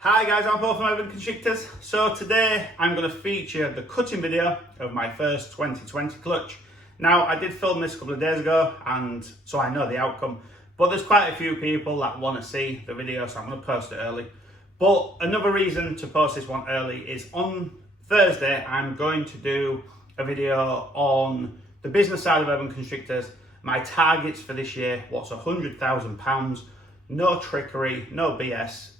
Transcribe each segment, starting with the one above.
Hi guys, I'm Paul from Constrictors. So today I'm going to feature the cutting video of my first 2020 clutch. Now I did film this a couple of days ago and so I know the outcome, but there's quite a few people that want to see the video, so I'm going to post it early. But another reason to post this one early is on Thursday I'm going to do a video on the business side of Urban Constrictors, my targets for this year, what's £100,000, no trickery, no BS.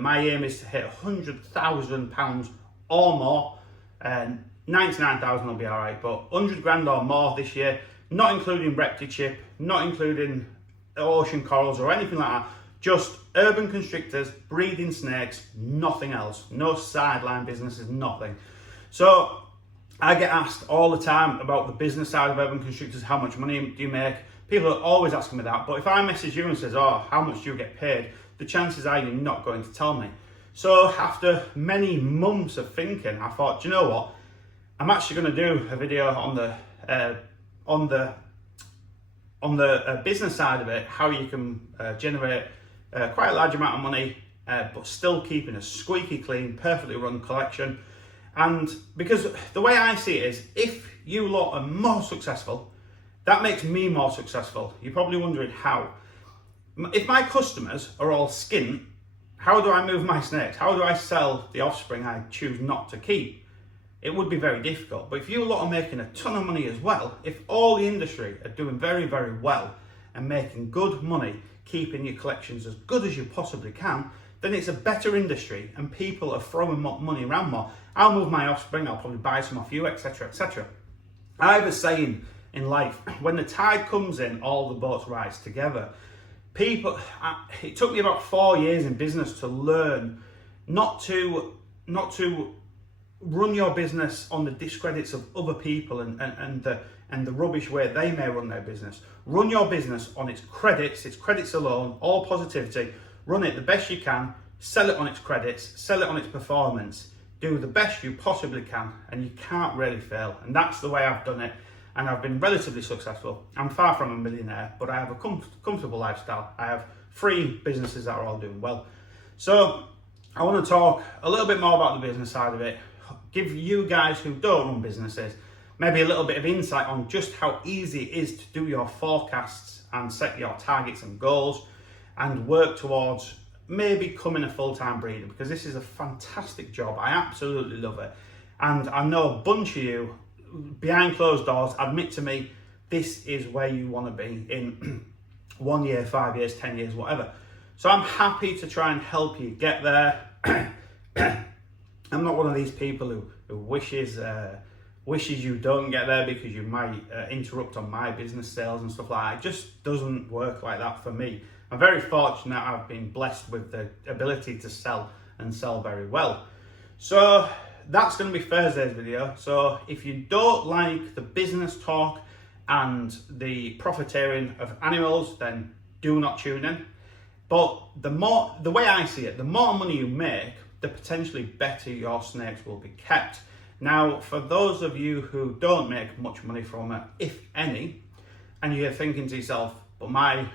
My aim is to hit £100,000 or more, and 99,000 will be all right, but 100 grand or more this year, not including ReptiChip, not including ocean corals or anything like that, just urban constrictors, breeding snakes, nothing else, no sideline businesses, nothing. So I get asked all the time about the business side of urban constrictors, how much money do you make? People are always asking me that, but if I message you and says, oh, how much do you get paid? The chances are you're not going to tell me. So after many months of thinking, I thought, do you know what? I'm actually going to do a video on the business side of it, how you can generate quite a large amount of money, but still keeping a squeaky clean, perfectly run collection. And because the way I see it is, if you lot are more successful, that makes me more successful. You're probably wondering how. If my customers are all skint, how do I move my snakes? How do I sell the offspring I choose not to keep? It would be very difficult. But if you lot are making a ton of money as well, if all the industry are doing very, very well and making good money, keeping your collections as good as you possibly can, then it's a better industry and people are throwing more money around more. I'll move my offspring, I'll probably buy some off you, etc, etc. I have a saying in life, when the tide comes in, all the boats rise together. It took me about 4 years in business to learn not to run your business on the discredits of other people and the rubbish way they may run their business. Run your business on its credits alone, all positivity. Run it the best you can, sell it on its credits, sell it on its performance. Do the best you possibly can, and you can't really fail. And that's the way I've done it. And I've been relatively successful. I'm far from a millionaire, but I have a comfortable lifestyle. I have 3 businesses that are all doing well. So I want to talk a little bit more about the business side of it, give you guys who don't run businesses maybe a little bit of insight on just how easy it is to do your forecasts and set your targets and goals and work towards maybe becoming a full-time breeder, because this is a fantastic job. I absolutely love it. And I know a bunch of you behind closed doors admit to me this is where you want to be in 1 year, 5 years, 10 years, whatever. So I'm happy to try and help you get there. I'm not one of these people who wishes you don't get there because you might interrupt on my business sales and stuff like that. It just doesn't work like that for me. I'm very fortunate. I've been blessed with the ability to sell and sell very well. So that's going to be Thursday's video. So if you don't like the business talk and the profiteering of animals, then do not tune in. But the way I see it, the more money you make, the potentially better your snakes will be kept. Now, for those of you who don't make much money from it, if any, and you're thinking to yourself, but my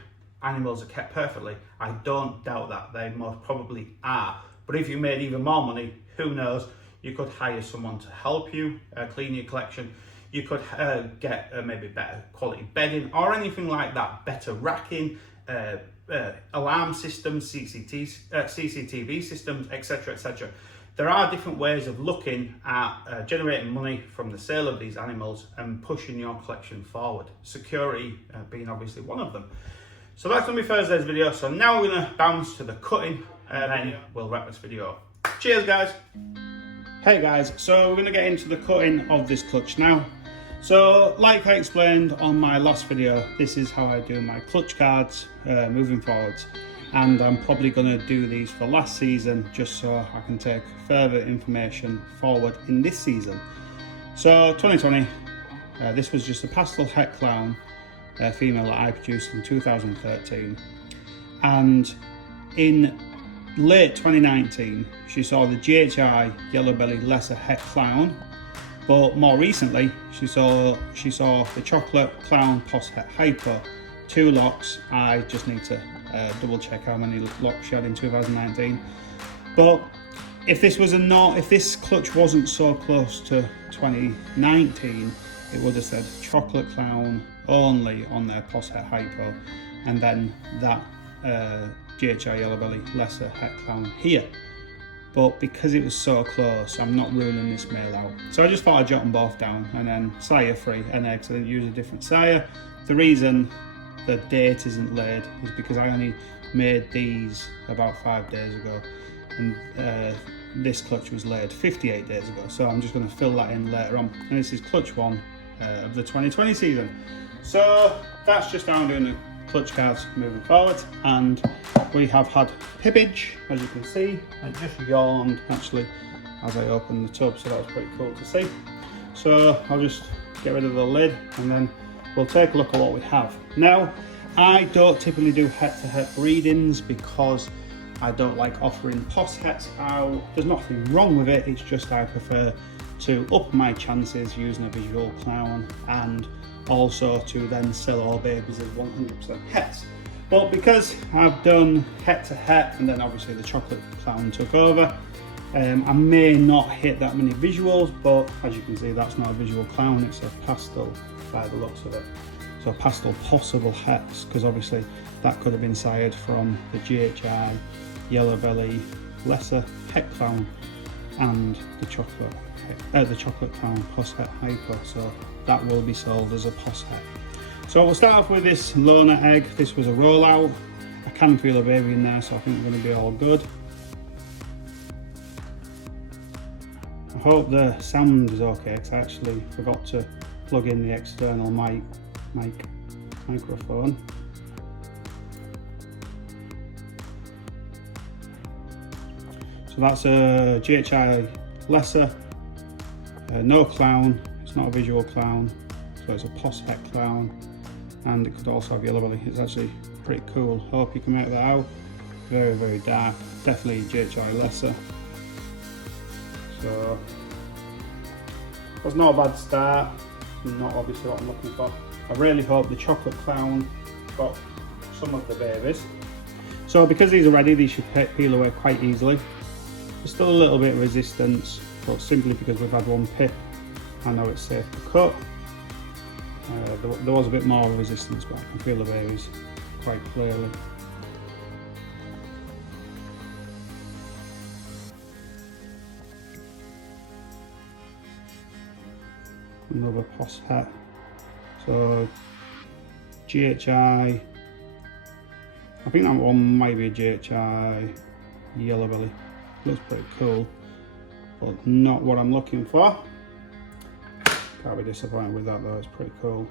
animals are kept perfectly, I don't doubt that. They most probably are. But if you made even more money, who knows? You could hire someone to help you clean your collection. You could get maybe better quality bedding or anything like that, better racking, alarm systems, CCTV systems, etc, etc. There are different ways of looking at generating money from the sale of these animals and pushing your collection forward. Security being obviously one of them. So that's going to be Thursday's video. So now we're going to bounce to the cutting and then we'll wrap this video up. Cheers, guys. Hey guys, so we're going to get into the cutting of this clutch now. So like I explained on my last video, this is how I do my clutch cards moving forwards, and I'm probably going to do these for last season just so I can take further information forward in this season. So 2020, this was just a pastel het clown female that I produced in 2013, and in late 2019 she saw the GHI yellow belly lesser het clown, but more recently she saw the chocolate clown post het hypo, 2 locks. I just need to double check how many locks she had in 2019. But if this clutch wasn't so close to 2019, it would have said Chocolate Clown only on their POS Het Hypo, and then that GHI Yellow Belly Lesser Het Clown here. But because it was so close, I'm not ruling this male out. So I just thought I'd jot them both down, and then sire free and eggs. I didn't use a different sire. The reason the date isn't laid is because I only made these about 5 days ago, and this clutch was laid 58 days ago. So I'm just going to fill that in later on. And this is clutch 1 of the 2020 season. So that's just how I'm doing the clutch cards moving forward, and we have had pippage, as you can see. I just yawned actually as I opened the tub, so that was pretty cool to see. So I'll just get rid of the lid, and then we'll take a look at what we have. Now, I don't typically do het-to-het breedings because I don't like offering POS hets out. There's nothing wrong with it, it's just I prefer to up my chances using a visual clown, and also to then sell all babies as 100% hets. But because I've done het-to-het, and then obviously the Chocolate Clown took over, I may not hit that many visuals, but as you can see, that's not a visual clown, it's a pastel by the looks of it. So pastel possible hets, because obviously that could have been sired from the GHI Yellow Belly Lesser Het Clown and the Chocolate Clown POS Het Hypo, so that will be sold as a POS het. So we'll start off with this Lona egg. This was a rollout. I can feel a baby in there, so I think we're going to be all good. I hope the sound is okay, because I actually forgot to plug in the external microphone. So that's a GHI Lesser, no clown, it's not a visual clown, so it's a POS het clown, and it could also have yellow belly. It's actually pretty cool. Hope you can make that out. Very, very dark, definitely GHI Lesser. So that's not a bad start, not obviously what I'm looking for. I really hope the Chocolate Clown got some of the babies. So because these are ready, these should peel away quite easily. There's still a little bit of resistance, but simply because we've had one pip, I know it's safe to cut. There was a bit more resistance, but I can feel the babies quite clearly. Another POS het. So GHI, I think that one might be a GHI Yellow Belly. Looks pretty cool, but not what I'm looking for. Can't be disappointed with that though, it's pretty cool.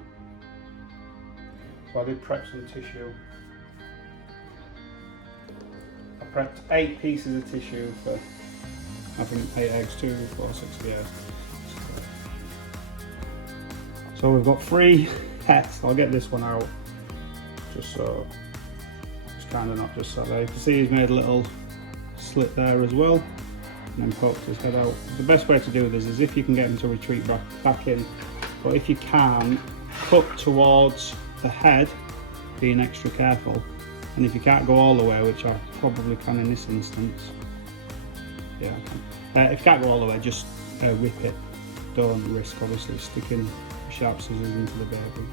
So I did prep some tissue. I prepped 8 pieces of tissue for, I think, 8 eggs, 2, 4, 6, yeah. So we've got 3 hets. I'll get this one out just so it's kind of not just sat there. You can see he's made a little slit there as well, and then poked his head out. The best way to do this is if you can get him to retreat back in, but if you can, cut towards the head, being extra careful, and if you can't go all the way, which I probably can in this instance, yeah I can. If you can't go all the way, just whip it. Don't risk obviously sticking sharp scissors into the baby.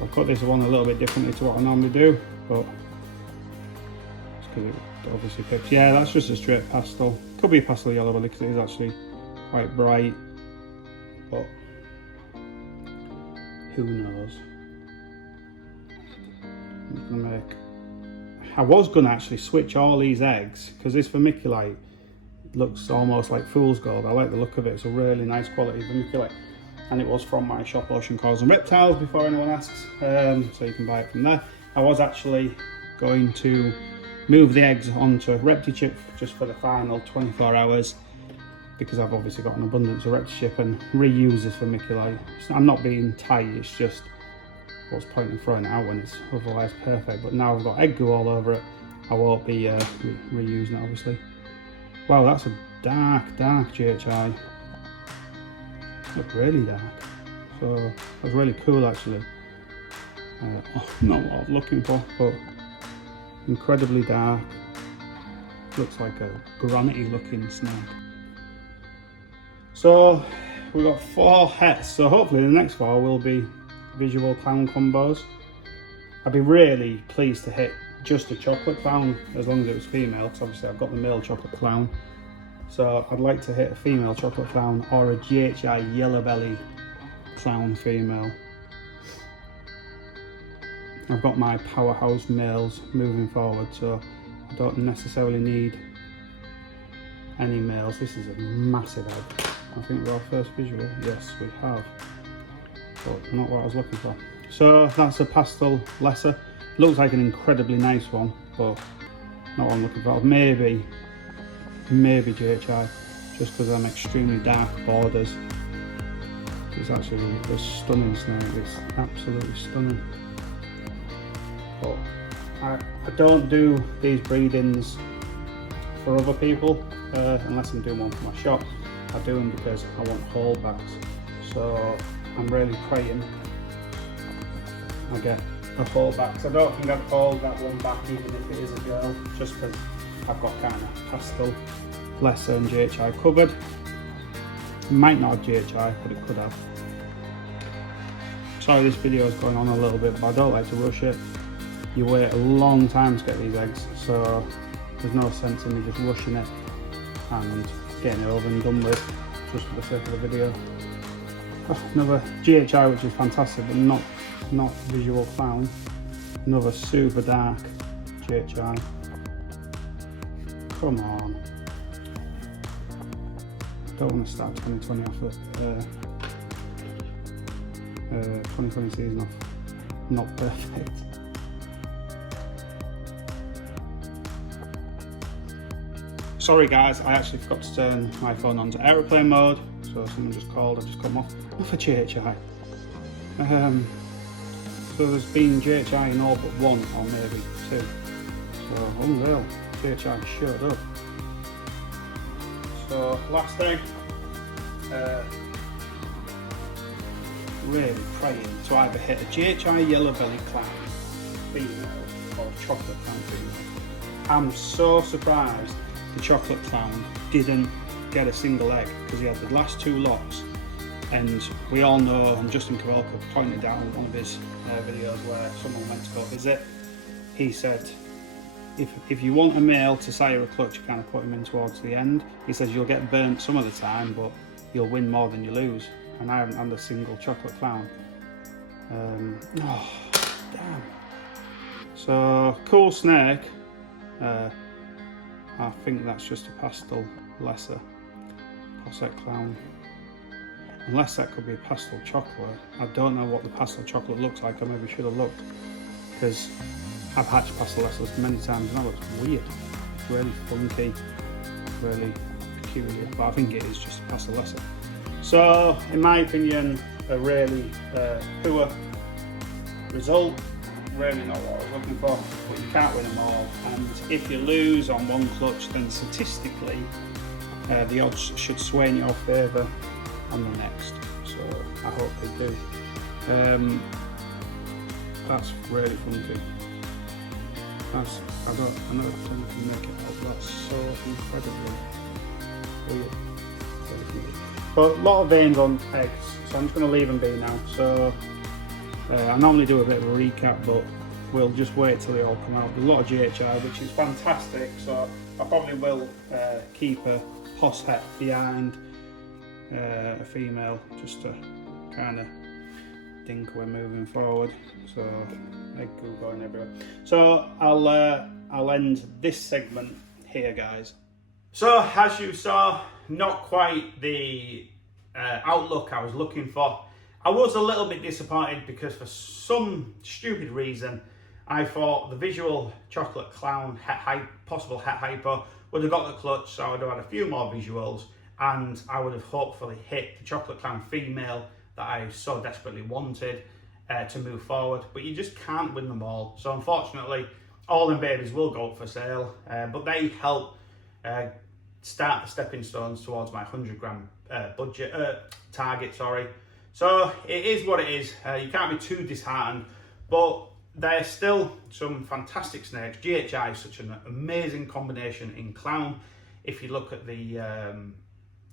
I'll cut this one a little bit differently to what I normally do, but it's because it obviously pips. Yeah, that's just a straight pastel. Could be a pastel yellow belly because it is actually quite bright, but who knows. I was going to actually switch all these eggs because this vermiculite looks almost like fool's gold. I like the look of it. It's a really nice quality vermiculite, and it was from my shop Ocean Corals and Reptiles, before anyone asks, so you can buy it from there. I was actually going to move the eggs onto ReptiChip just for the final 24 hours because I've obviously got an abundance of ReptiChip and reuse this vermiculite. I'm not being tight, it's just what's the point in throwing it out when it's otherwise perfect. But now I've got egg goo all over it, I won't be reusing it obviously. Wow, that's a dark GHI. Look really dark. So that's really cool actually. Not what I was looking for, but incredibly dark. Looks like a granity looking snake. So we've got 4 hets, so hopefully the next 4 will be visual clown combos. I'd be really pleased to hit just a chocolate clown as long as it was female, because obviously I've got the male chocolate clown. So I'd like to hit a female chocolate clown or a GHI yellow belly clown female. I've got my powerhouse males moving forward, so I don't necessarily need any males. This is a massive egg. I think we're our first visual. Yes, we have. But not what I was looking for. So that's a pastel lesser. Looks like an incredibly nice one, but not what I'm looking for. Maybe GHI, just because I'm extremely dark borders. It's actually a stunning snake. It's absolutely stunning. But I don't do these breedings for other people unless I'm doing one for my shop. I do them because I want holdbacks. So I'm really praying I get a holdback. So I don't think I'd hold that one back even if it is a girl, just because I've got kind of pastel, lesser and GHI covered. It might not have GHI, but it could have. Sorry this video is going on a little bit, but I don't like to rush it. You wait a long time to get these eggs, so there's no sense in me just rushing it and getting it over and done with just for the sake of the video. Oh, another GHI, which is fantastic, but not visual clown. Another super dark GHI. Come on. Don't want to start 2020 off at 2020 season off not perfect. Sorry guys, I actually forgot to turn my phone onto aeroplane mode, so someone just called, I've just come off a GHI. So there's been GHI in all but 1 or maybe 2. So unreal, GHI showed up. So last thing, really praying to either hit a GHI yellow belly clown female or a chocolate clown female. I'm so surprised the chocolate clown didn't get a single egg, because he had the last 2 lots, and we all know, and Justin Kowalka pointed out in one of his videos where someone went to go visit, he said if you want a male to sire a clutch, you kind of put him in towards the end. He says you'll get burnt some of the time, but you'll win more than you lose, and I haven't had a single chocolate clown. Oh damn. So cool snake. I think that's just a pastel lesser posset clown, unless that could be a pastel chocolate. I don't know what the pastel chocolate looks like. I maybe should have looked, because I've hatched pastel lessers many times and that looks weird. It's really funky, really peculiar, but I think it is just a pastel lesser. So in my opinion, a really poor result. Really not what I was looking for, but you can't win them all, and if you lose on one clutch, then statistically the odds should sway in your favour on the next, so I hope they do. That's really funky. I know if someone can make it out, that's so incredibly weird. But a lot of veins on eggs, so I'm just going to leave them be now. So I normally do a bit of a recap, but we'll just wait till they all come out. There's a lot of GHI, which is fantastic, so I probably will keep a hoss het behind a female, just to kind of think we're moving forward. So egg goo going everywhere. So I'll end this segment here, guys. So as you saw, not quite the outlook I was looking for. I was a little bit disappointed because for some stupid reason I thought the visual chocolate clown possible het hypo would have got the clutch, so I would have had a few more visuals and I would have hopefully hit the chocolate clown female that I so desperately wanted to move forward, but you just can't win them all. So unfortunately all them babies will go up for sale, but they help start the stepping stones towards my 100 gram budget target, sorry. So it is what it is. You can't be too disheartened, but There's still some fantastic snakes. GHI is such an amazing combination in clown. If you look at the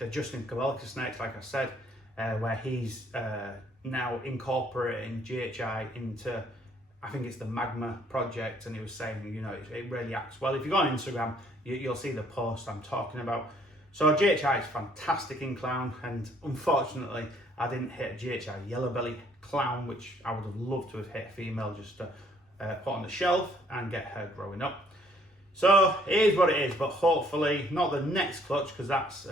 Justin Kowalka snakes, like I said, where he's now incorporating GHI into, I think it's the Magma project, and he was saying, you know, it really acts well. If you go on Instagram, you'll see the post I'm talking about. So GHI is fantastic in clown, and unfortunately I didn't hit a GHI yellow belly clown, which I would have loved to have hit a female just to put on the shelf and get her growing up. So it is what it is, but hopefully not the next clutch, because that's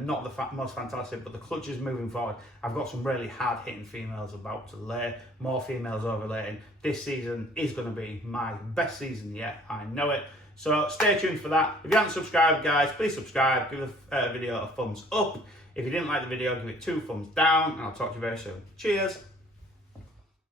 not the most fantastic, but the clutches moving forward. I've got some really hard hitting females about to lay, more females overlaying. This season is going to be my best season yet, I know it. So stay tuned for that. If you haven't subscribed, guys, please subscribe, give the video a thumbs up. If you didn't like the video, give it 2 thumbs down, and I'll talk to you very soon. Cheers.